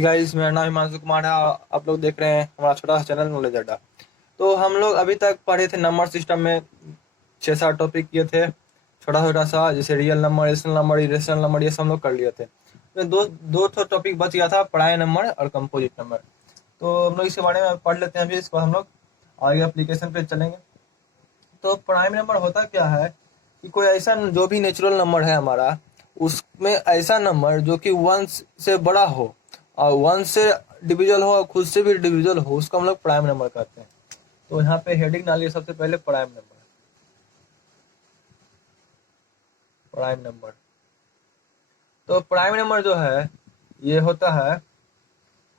Guys, मेरा नाम हिमांशु कुमार है। आप लोग देख रहे हैं हमारा छोटा सा चैनल नॉलेज अड्डा। तो हम लोग अभी तक पढ़े थे नंबर सिस्टम में 6-7 टॉपिक किए थे, छोटा छोटा सा, जैसे real number, rational number, irrational number, ये सब हम लोग कर लिए थे। तो दो दो तो टॉपिक बच गया था, प्राइम नंबर और कंपोजिट नंबर। तो हम लोग इसके बारे में पढ़ लेते हैं। अभी इसको हम लोग आगे एप्लीकेशन पे चलेंगे। तो प्राइम नंबर होता क्या है कि कोई ऐसा जो भी नेचुरल नंबर है हमारा, उसमें ऐसा नंबर जो कि वन से बड़ा हो और वन से डिविजल हो और खुद से भी डिविजल हो, उसको हम लोग प्राइम नंबर कहते हैं। तो यहाँ पे हेडिंग डालिए सबसे पहले, प्राइम नंबर। प्राइम नंबर, तो प्राइम नंबर जो है ये होता है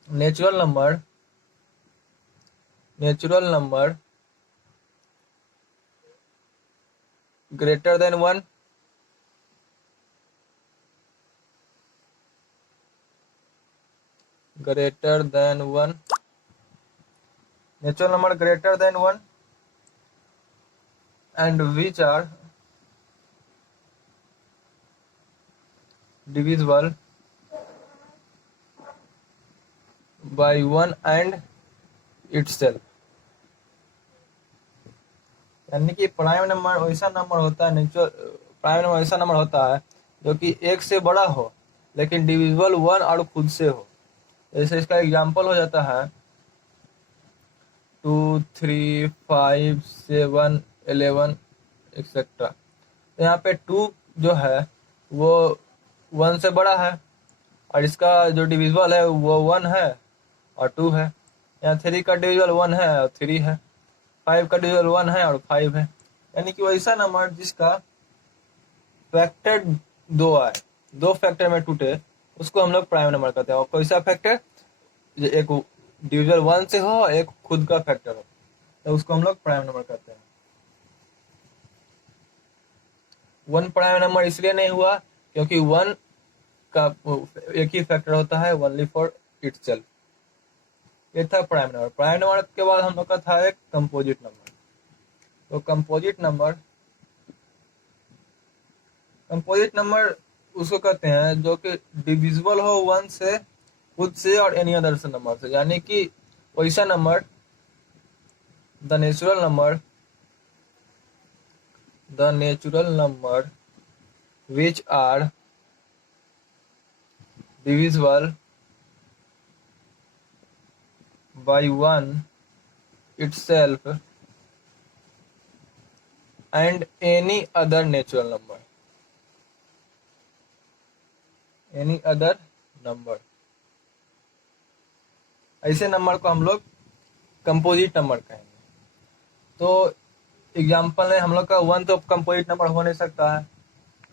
natural number. Natural number greater than one, greater than one, natural number greater than one and which are divisible by one and itself। यानी कि प्राइम नंबर वैसा number होता है, नेचुरल प्राइम नंबर ऐसा नंबर होता है जो कि एक से बड़ा हो लेकिन डिविजिबल वन और खुद से हो। जैसे इसका एग्जांपल हो जाता है 2, 3, 5, 7, 11 एक्सेट्रा। तो यहाँ पे 2 जो है वो 1 से बड़ा है और इसका जो डिविजिबल है वो 1 है और 2 है। यहाँ 3 का डिविजिबल 1 है और 3 है। 5 का डिविजिबल 1 है और 5 है। यानी कि वैसा नंबर जिसका फैक्टर 2 आए, 2 फैक्टर में टूटे, उसको हम लोग प्राइम नंबर कहते हैं। और कैसा फैक्टर, एक डिविजिबल 1 से हो, एक खुद का फैक्टर हो, तो उसको हम लोग प्राइम नंबर कहते हैं। 1 प्राइम नंबर इसलिए नहीं हुआ क्योंकि 1 का एक ही फैक्टर होता है, ओनली फॉर इटसेल्फ। ये था प्राइम नंबर। प्राइम नंबर के बाद हम लोग का था एक कंपोजिट नंबर। तो कंपोजिट नंबर उसको कहते हैं जो कि डिविजिबल हो 1 से, खुद से और एनी अदर से नंबर से। यानी कि वैसा number, the natural number, which are divisible by one itself and any other natural number। Any other number, ऐसे नंबर को हम लोग कंपोजिट नंबर कहेंगे। तो एग्जांपल है हम लोग का 1 तो कंपोजिट नंबर हो नहीं सकता है,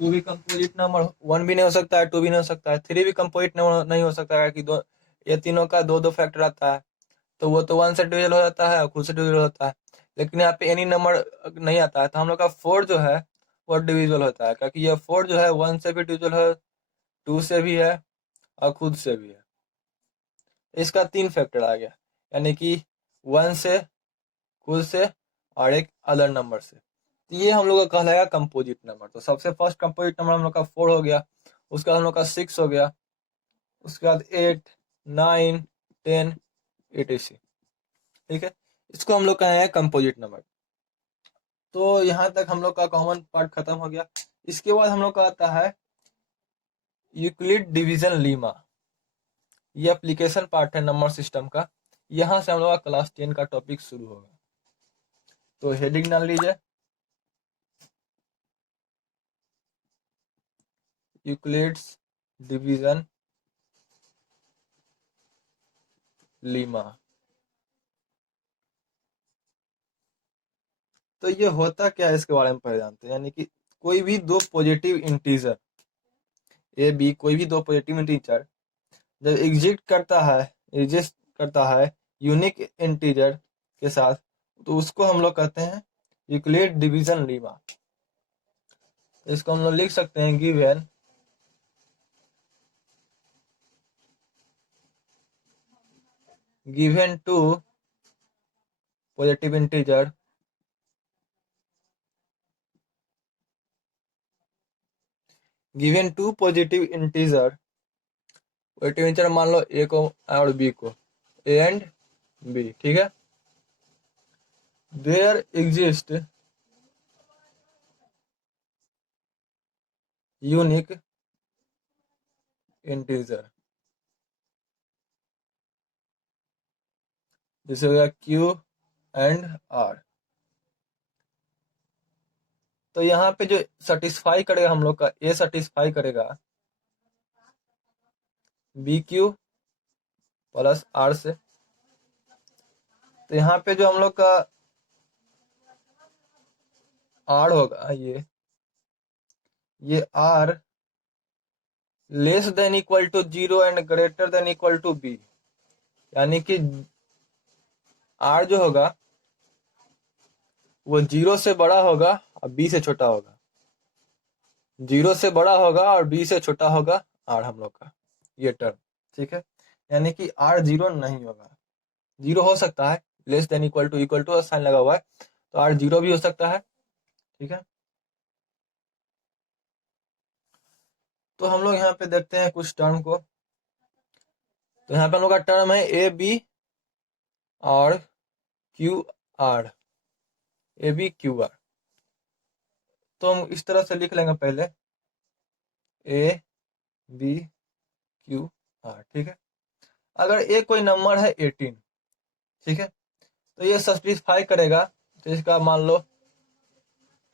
2 भी कंपोजिट नंबर, 1 भी नहीं हो सकता है, 2 भी नहीं हो सकता है, 3 भी कंपोजिट नंबर नहीं हो सकता है कि दो, ये तीनों का दो दो फैक्टर आता है, तो वो तो 1 से डिविजल हो जाता है और खुद से डिविजल होता है। लेकिन यहाँ पे एनी नंबर नहीं आता है, तो हम लोग का 4 जो है वो डिविजल होता है, क्योंकि ये 4 जो है 1 से भी डिविजल है, 2 से भी है और खुद से भी है। इसका 3 फैक्टर आ गया, यानी कि 1 से, खुद से और एक अदर नंबर से। तो ये हम लोग का कहलाएगा कंपोजिट नंबर। तो सबसे फर्स्ट कंपोजिट नंबर हम लोग का 4 हो गया, उसके बाद हम लोग का 6 हो गया, उसके बाद 8, 9, 10, etc। ठीक है, इसको हम लोग कहेंगे कंपोजिट नंबर। तो यहाँ तक हम लोग का कॉमन पार्ट खत्म हो गया। इसके बाद हम लोग का आता है यूक्लिड डिवीजन लीमा। ये एप्लीकेशन पार्ट है नंबर सिस्टम का। यहाँ से हम लोग का क्लास 10 का टॉपिक शुरू होगा। तो हेडिंग डाल लीजिए, यूक्लिड्स डिवीजन लीमा। तो ये होता क्या है इसके बारे में पहले जानते हैं। यानी कि कोई भी दो पॉजिटिव इंटीजर ए बी, कोई भी दो पॉजिटिव इंटीजर जब एग्जिस्ट करता है यूनिक इंटीजर के साथ, तो उसको हम लोग कहते हैं यूक्लिड डिवीजन लीमा। इसको हम लोग लिख सकते हैं given two positive integer positive integer मान लो ए को और बी को, ए एंड बी, ठीक है। देयर एग्जिस्ट यूनिक इंटीजर, जैसे हो गया क्यू एंड आर। तो यहाँ पे जो सेटिस्फाई करेगा हम लोग का, ए सेटिस्फाई करेगा बी क्यू प्लस आर से। तो यहाँ पे जो हम लोग का आर होगा, ये R less than equal to 0 and greater than equal to B, यानी कि आर जो होगा वो 0 से बड़ा होगा और बी से छोटा होगा, 0 से बड़ा होगा और बी से छोटा होगा आर हम लोग का, ये टर्म, ठीक है। यानी कि आर 0 नहीं होगा, 0 हो सकता है, less than equal to sign लगा हुआ है, तो आर 0 भी हो सकता है, ठीक है। तो हम लोग यहाँ पे देखते हैं कुछ टर्म को। तो यहाँ पे हम लोग का टर्म है ए बी और Q R, A B Q R. तो हम इस तरह से लिख लेंगे पहले, ए बी क्यू आर, ठीक है। अगर ए कोई नंबर है 18, ठीक है, तो ये सब्सटीट्यूट करेगा, तो इसका मान लो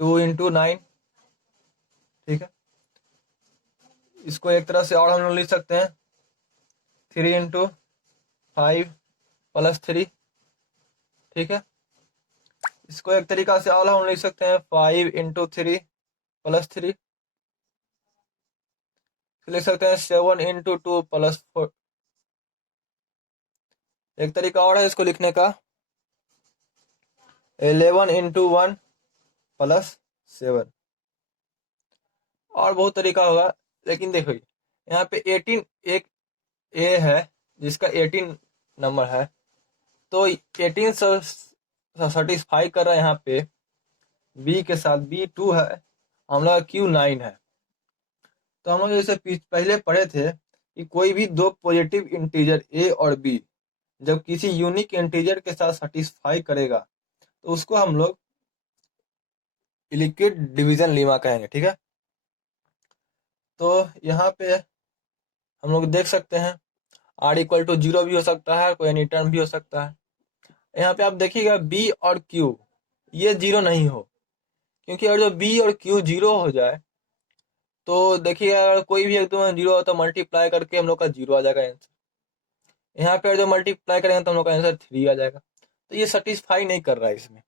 2 इंटू 9, ठीक है। इसको एक तरह से और हम लोग लिख सकते हैं 3 इंटू 5 प्लस 3, ठीक है। इसको एक तरीका से और हम लिख सकते हैं 5 इंटू 3 प्लस 3, लिख सकते हैं 7 इंटू 2 प्लस 4। एक तरीका और है इसको लिखने का 11 इंटू 1 प्लस 7, और बहुत तरीका होगा। लेकिन देखो यहाँ पे 18 एक ए है जिसका 18 नंबर है, तो 18 सेटिस्फाई कर रहा है यहाँ पे बी के साथ, बी 2 है, हम लोग क्यू 9 है। तो हम लोग जैसे पहले पढ़े थे कि कोई भी दो पॉजिटिव इंटीजर ए और बी जब किसी यूनिक इंटीजर के साथ सेटिस्फाई करेगा तो उसको हम लोग लिक्विड डिवीजन लीमा कहेंगे, ठीक है। तो यहाँ पे हम लोग देख सकते हैं आर इक्वल टू 0 भी हो सकता है, कोई एनी टर्म भी हो सकता है। यहाँ पे आप देखिएगा बी और क्यू ये 0 नहीं हो, क्योंकि अगर जो बी और क्यू 0 हो जाए तो देखिए अगर कोई भी एकदम 0 हो तो मल्टीप्लाई करके हम लोग का 0 आ जाएगा आंसर। यहाँ पे जो मल्टीप्लाई करेंगे तो हम लोग का आंसर 3 आ जाएगा। तो ये सेटिस्फाई नहीं कर रहा है इसमें,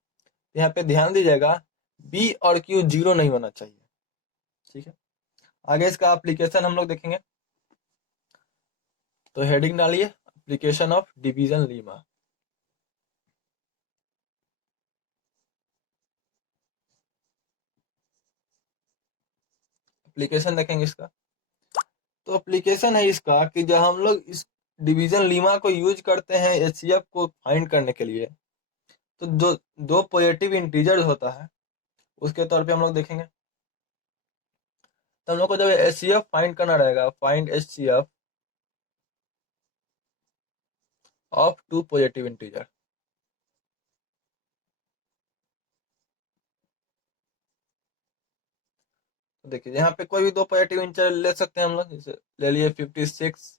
यहाँ पे ध्यान दीजिएगा बी और क्यू 0 नहीं होना चाहिए, ठीक है। आगे इसका एप्लीकेशन हम लोग देखेंगे। तो हेडिंग डालिए application of division Lima. Application देखेंगे इसका। तो एप्लीकेशन है इसका कि जब हम लोग इस डिवीजन लीमा को यूज करते हैं एचसीएफ को फाइंड करने के लिए, तो जो दो पॉजिटिव इंटीजर होता है उसके तौर पे हम लोग देखेंगे। तो हम लोग को जब एचसीएफ फाइंड करना रहेगा, find HCF of two positive integer. तो देखिए यहाँ पे कोई भी दो पॉजिटिव इंटीजर ले सकते हैं हम लोग, जैसे ले लिए 56,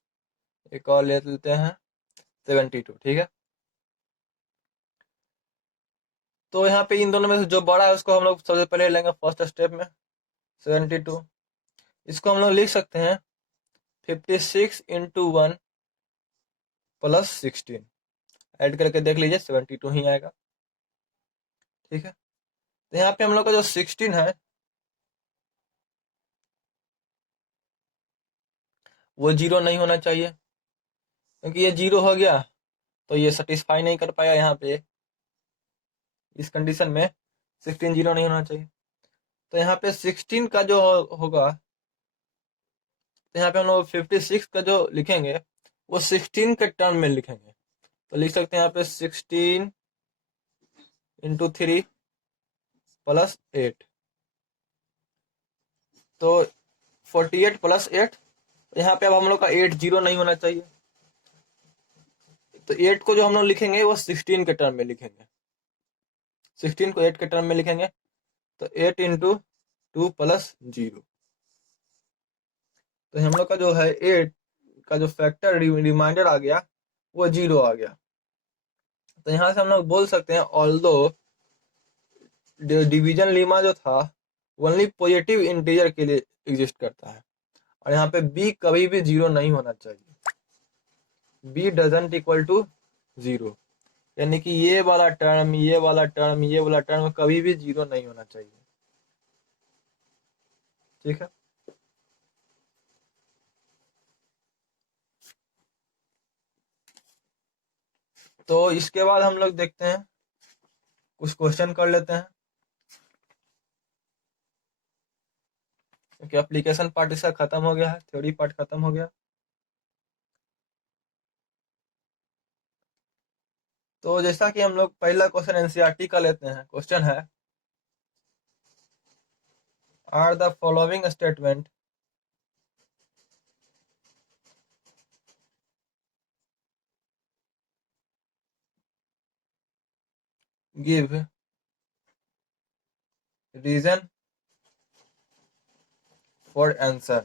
एक और ले लेते हैं 72, ठीक है। तो यहाँ पे इन दोनों में से जो बड़ा है उसको हम लोग सबसे पहले लेंगे फर्स्ट स्टेप में 72। इसको हम लोग लिख सकते हैं 56 इंटू 1 प्लस 16, ऐड करके देख लीजिए 72 ही आएगा, ठीक है। तो यहाँ पे हम लोग का जो 16 है वो 0 नहीं होना चाहिए, क्योंकि ये 0 हो गया तो ये सेटिस्फाई नहीं कर पाया। यहाँ पे इस कंडीशन में 16 0 नहीं होना चाहिए। तो यहाँ पे 16 का जो होगा, तो यहाँ पे हम लोग 56 का जो लिखेंगे वो 16 के टर्म में लिखेंगे। तो लिख सकते हैं यहाँ पे 16 इंटू 3 प्लस 8, तो 48 प्लस 8 यहाँ पे अब हम लोग का 8 जीरो नहीं होना चाहिए, तो 8 को जो हम लोग लिखेंगे वो 16 के टर्म में लिखेंगे, 16 को 8 के टर्म में लिखेंगे, तो 8 इंटू 2 प्लस 0। तो हम लोग का जो है 8 का जो फैक्टर रिमाइंडर आ गया वो 0 आ गया। तो यहाँ से हम लोग बोल सकते हैं ऑल्दो डिवीजन लीमा जो था ओनली पॉजिटिव इंटीजर के लिए एग्जिस्ट करता है, और यहाँ पे b कभी भी 0 नहीं होना चाहिए, b डजंट इक्वल टू 0, यानी कि ये वाला टर्म ये वाला टर्म ये वाला टर्म कभी भी 0 नहीं होना चाहिए। ठीक है, तो इसके बाद हम लोग देखते हैं, कुछ क्वेश्चन कर लेते हैं, क्योंकि एप्लीकेशन पार्ट इसका खत्म हो गया है, थ्योरी पार्ट खत्म हो गया। तो जैसा कि हम लोग पहला क्वेश्चन एनसीईआरटी का लेते हैं, क्वेश्चन है are the following statement give reason for answer.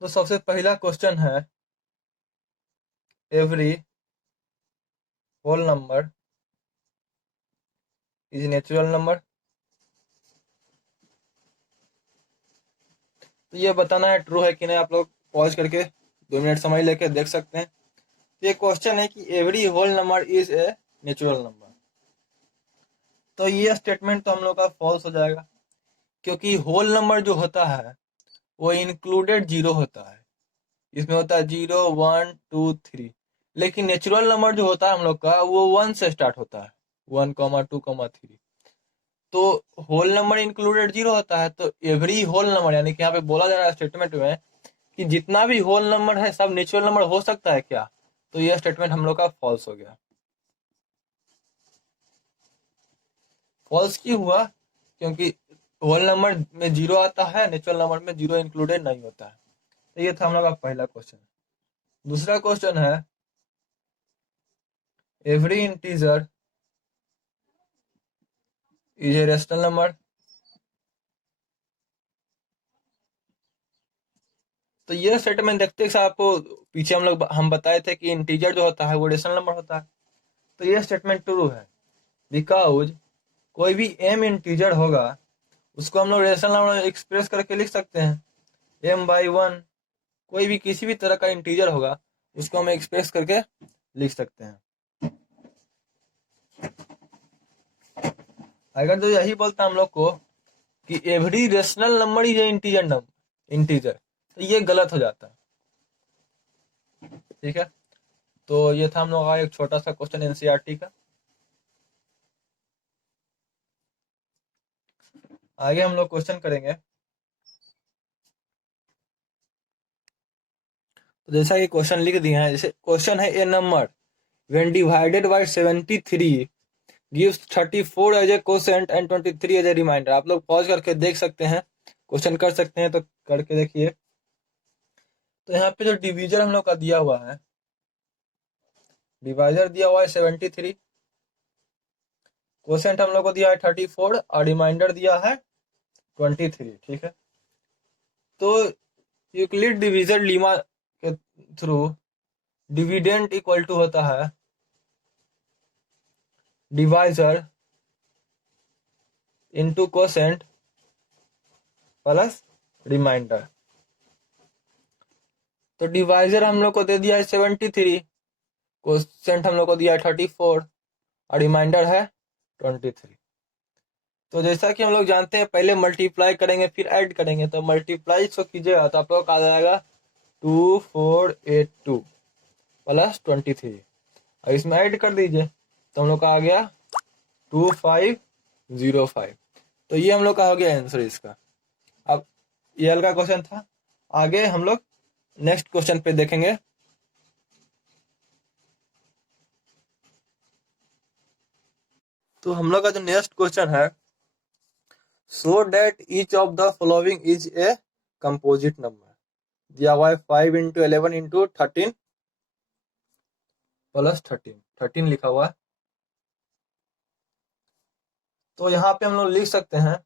तो सबसे पहला क्वेश्चन है every whole number is natural number. तो ये बताना है ट्रू है कि नहीं, आप लोग पॉज करके 2 मिनट समय लेके देख सकते हैं। तो ये क्वेश्चन है कि every whole number is a natural number, तो ये स्टेटमेंट तो हम लोग का फॉल्स हो जाएगा, क्योंकि होल नंबर जो होता है वो इंक्लूडेड 0 होता है, इसमें होता है 0 1 2 3, लेकिन नेचुरल नंबर जो होता है हम लोग का वो 1 से स्टार्ट होता है, 1 2 3। तो होल नंबर इंक्लूडेड 0 होता है, तो एवरी होल नंबर यानी कि यहाँ पे बोला जा रहा है स्टेटमेंट में कि जितना भी होल नंबर है सब नेचुरल नंबर हो सकता है क्या, तो यह स्टेटमेंट हम लोग का फॉल्स हो गया। फॉल्स क्यों हुआ, क्योंकि होल नंबर में 0 आता है, नेचुरल नंबर में 0 इंक्लूडेड नहीं होता है। तो ये था हम लोग का पहला क्वेश्चन। दूसरा क्वेश्चन है every integer is a rational number. तो ये स्टेटमेंट देखते हैं आपको पीछे हम बताए थे कि इंटीजर जो होता है वो रेशनल नंबर होता है, तो ये स्टेटमेंट ट्रू है, बिकॉज कोई भी m इंटीजर होगा उसको हम लोग रेशनल नंबर एक्सप्रेस करके लिख सकते हैं, m/1 कोई भी किसी भी तरह का इंटीजर होगा उसको हम एक्सप्रेस करके लिख सकते हैं। अगर तो यही बोलता हम लोग को कि every rational number is integer, तो ये गलत हो जाता है। ठीक है, तो ये था हम लोग का एक छोटा सा क्वेश्चन एनसीईआरटी का। आगे हम लोग क्वेश्चन करेंगे, तो जैसा कि क्वेश्चन लिख दिए हैं, जैसे क्वेश्चन है a number when divided by 73 gives 34 as a quotient and 23 as a remainder. आप लोग पॉज करके देख सकते हैं, क्वेश्चन कर सकते हैं तो करके देखिए। तो यहाँ पे जो डिवीजर हम लोग का दिया हुआ है, डिवाइजर दिया हुआ है 73, कोसेंट हम लोग को दिया है 34 और रिमाइंडर दिया है 23। ठीक है, तो यूक्लिड डिवीजर लीमा के थ्रू डिविडेंड इक्वल टू होता है divisor into quotient plus remainder. तो डिवाइजर हम लोग को दे दिया है 73, कोसेंट हम लोग को दिया है 34 और रिमाइंडर है 23। तो जैसा कि हम लोग जानते हैं पहले मल्टीप्लाई करेंगे फिर ऐड करेंगे, तो मल्टीप्लाई इसको कीजिएगा तो आप लोग आ जाएगा 2482 प्लस 23, और इसमें ऐड कर दीजिए तो हम लोग का आ गया 2505। तो ये हम लोग का हो गया आंसर इसका। अब ये हल्का क्वेश्चन था, आगे हम लोग नेक्स्ट क्वेश्चन पे देखेंगे। तो हम लोग का जो नेक्स्ट क्वेश्चन है so that each of the following is a composite number. दिया हुआ है 5 इंटू 11 इंटू 13 प्लस 13 लिखा हुआ है। तो यहाँ पे हम लोग लिख सकते हैं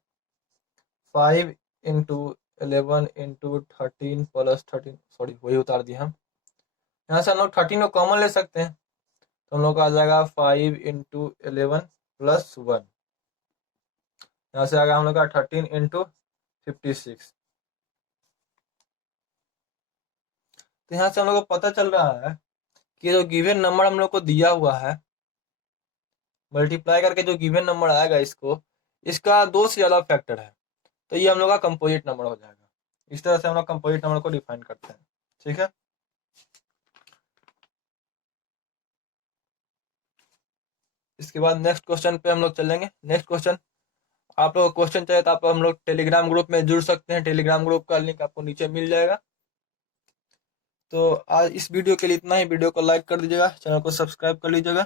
5 इंटू 11 इंटू 13 प्लस 13, सॉरी वही उतार दिया हम। यहाँ से हम लोग 13 को कॉमन ले सकते हैं, तो हम लोग का आ जाएगा 5 इंटू 11 प्लस 1। यहाँ से आएगा हम लोग का 13 इंटू 56। तो यहाँ से हम लोग को पता चल रहा है कि जो गिवन नंबर हम लोग को दिया हुआ है, मल्टीप्लाई करके जो गिवन नंबर आएगा इसका 2 से ज्यादा फैक्टर है, तो ये हम लोग का कंपोजिट नंबर हो जाएगा। इस तरह से हम लोग कंपोजिट नंबर को डिफाइन करते हैं। ठीक है, इसके बाद नेक्स्ट क्वेश्चन पे हम लोग चलेंगे। नेक्स्ट क्वेश्चन, आप लोग क्वेश्चन चाहिए तो आप हम लोग टेलीग्राम ग्रुप में जुड़ सकते हैं। टेलीग्राम ग्रुप का लिंक आपको नीचे मिल जाएगा। तो आज इस वीडियो के लिए इतना ही। वीडियो को लाइक कर दीजिएगा, चैनल को सब्सक्राइब कर लीजिएगा।